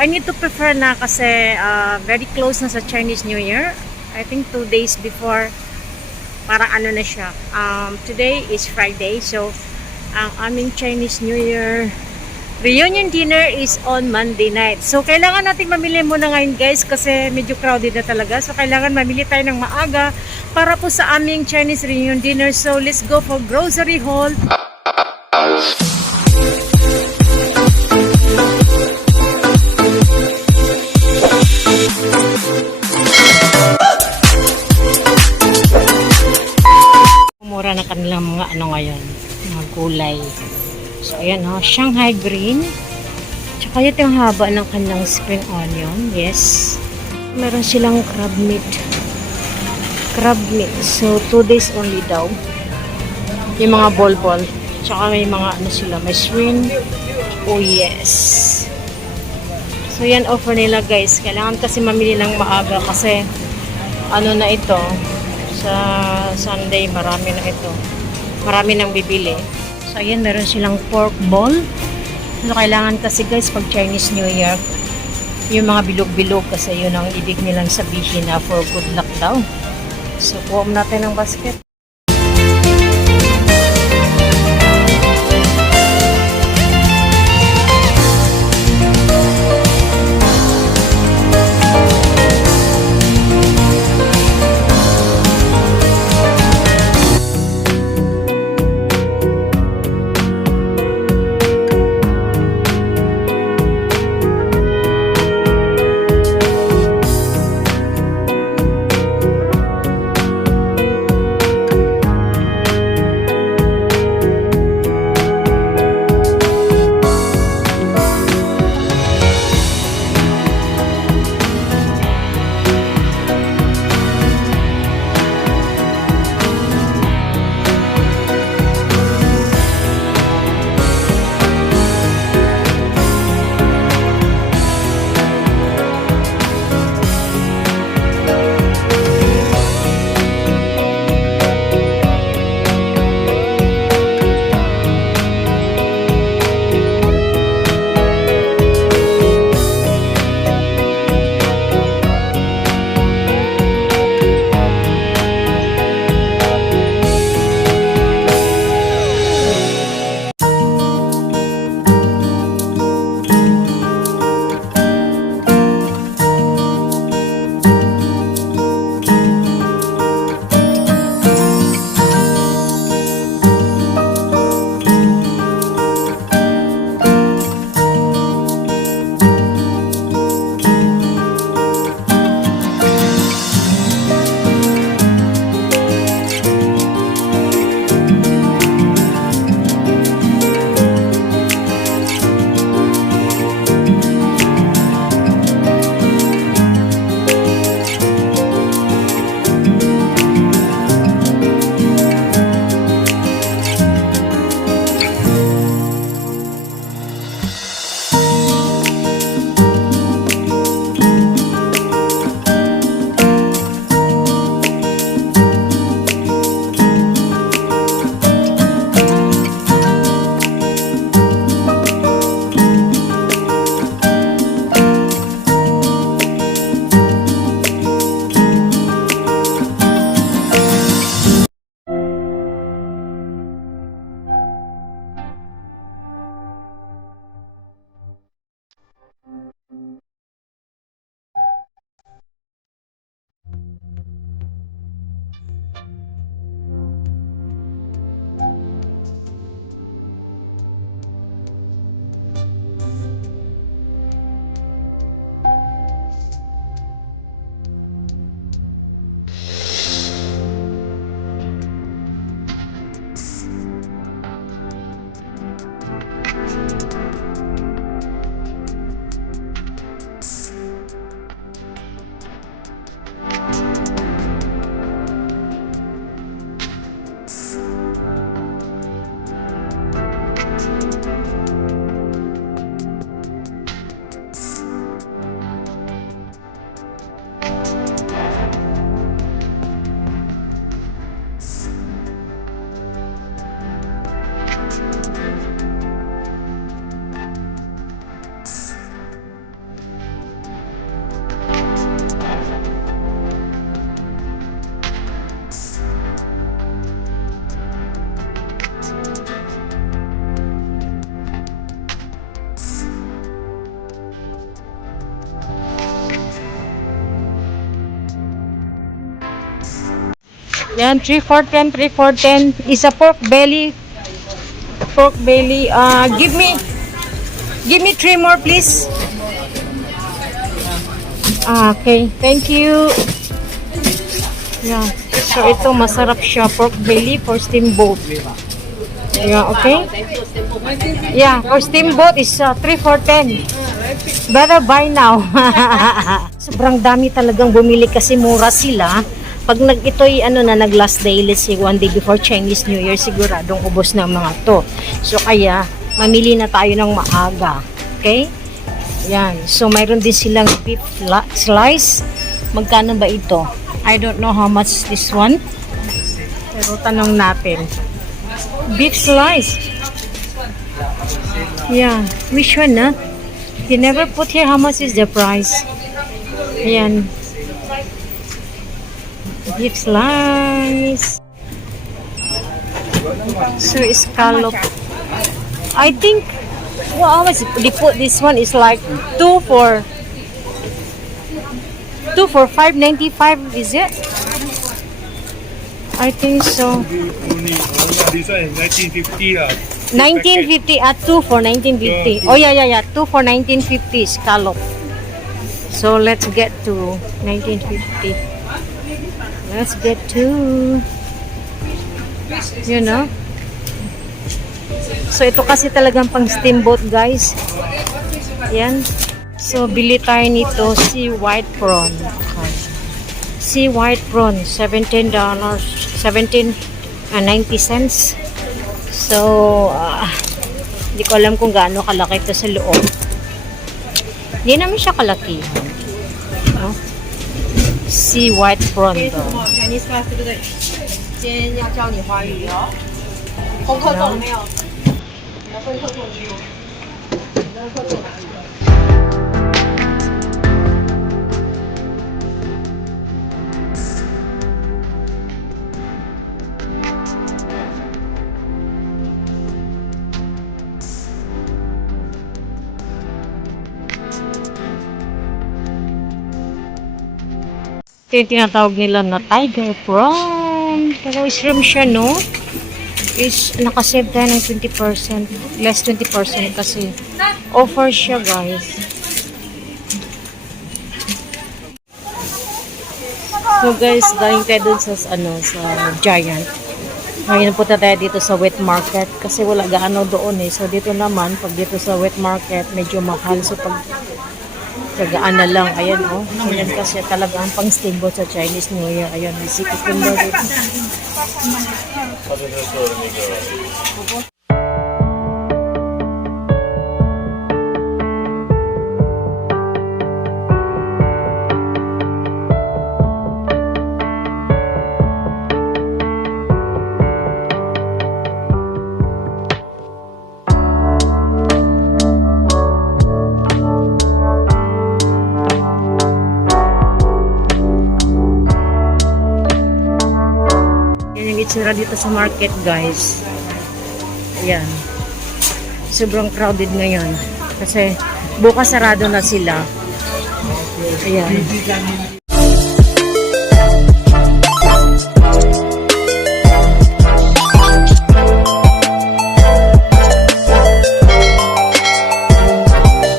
I need to prefer na kasi very close na sa Chinese New Year. I think 2 days before, parang ano na siya. Today is Friday, so ang aming Chinese New Year reunion dinner is on Monday night. So, kailangan natin mamili muna ngayon guys kasi medyo crowded na talaga. So, kailangan mamili tayo ng maaga para po sa aming Chinese reunion dinner. So, let's go for grocery haul. Mura na kanilang mga ano ngayon, mga gulay. So, ayan o, Shanghai green. Tsaka yung haba ng kanilang spring onion. Yes. Meron silang crab meat. Crab meat. So, 2 days only daw. Yung mga bol-bol. Tsaka may mga ano sila, may shrimp. Oh, yes. So, yan offer nila guys. Kailangan kasi mamili ng maaga kasi ano na ito. Sa Sunday, marami na ito. Marami nang bibili. So, ayan, meron silang pork ball. So, kailangan kasi guys, pag Chinese New Year, yung mga bilog-bilog kasi yun ang ibig nilang sabihin na for good luck daw. So, kuha natin ng basket. Yan, 3 for 10, 3 for 10. Isa pork belly. Pork belly. Give me 3 more, please. Okay, thank you. Yeah. So ito masarap siya, pork belly for steamboat. Yeah, okay? Yeah, for steamboat is 3 for 10. Better buy now. Sobrang dami talagang bumili kasi mura sila. Pag ito'y nag last day, let's say 1 day before Chinese New Year, siguradong ubos na ang mga to. So kaya, mamili na tayo ng maaga. Okay? Yan. So mayroon din silang beef slice. Magkano ba ito? I don't know how much this one. Pero tanong natin. Beef slice. Yeah. Which one, na? They never put here how much is the price. Ayan. Beef slice. So, scallop. I think, how much they put this one is like 2 for 5.95, is it? I think so. This one is 1950 lah. 1950 at 2 for 1950. Oh yeah. 2 for 1950 scallop. So let's get to 1950. Let's get to, you know. So ito kasi talagang pang steamboat, guys. Yan. So bili tayo nito sea white prawn. Okay. Sea white prawn, $17, 17.90 cents. So, hindi ko alam kung gaano kalaki ito sa loob. Hindi naman siya kalaki. No? Sea white prawn to. Chinese class 对不对？今天要教你华语哦。功课做了没有？你的功课做了没有？你的功课做哪里了？ Ito yung tinatawag nila na tiger prawn. Pero shrimp siya, no? Is nakasave tayo ng 20%. Less 20% kasi offer siya, guys. So guys, daling tayo dun sa Giant. Ngayon punta tayo dito sa wet market kasi wala gaano doon eh. So dito naman, pag dito sa wet market, medyo mahal. So pag tagaan na lang, ayan oh. Ayan kasi talaga ang pang steamboat sa Chinese New Year. Ayan, may city timber dito. Itsura dito sa market, guys. Ayan. Sobrang crowded ngayon. Kasi bukas sarado na sila. Ayan.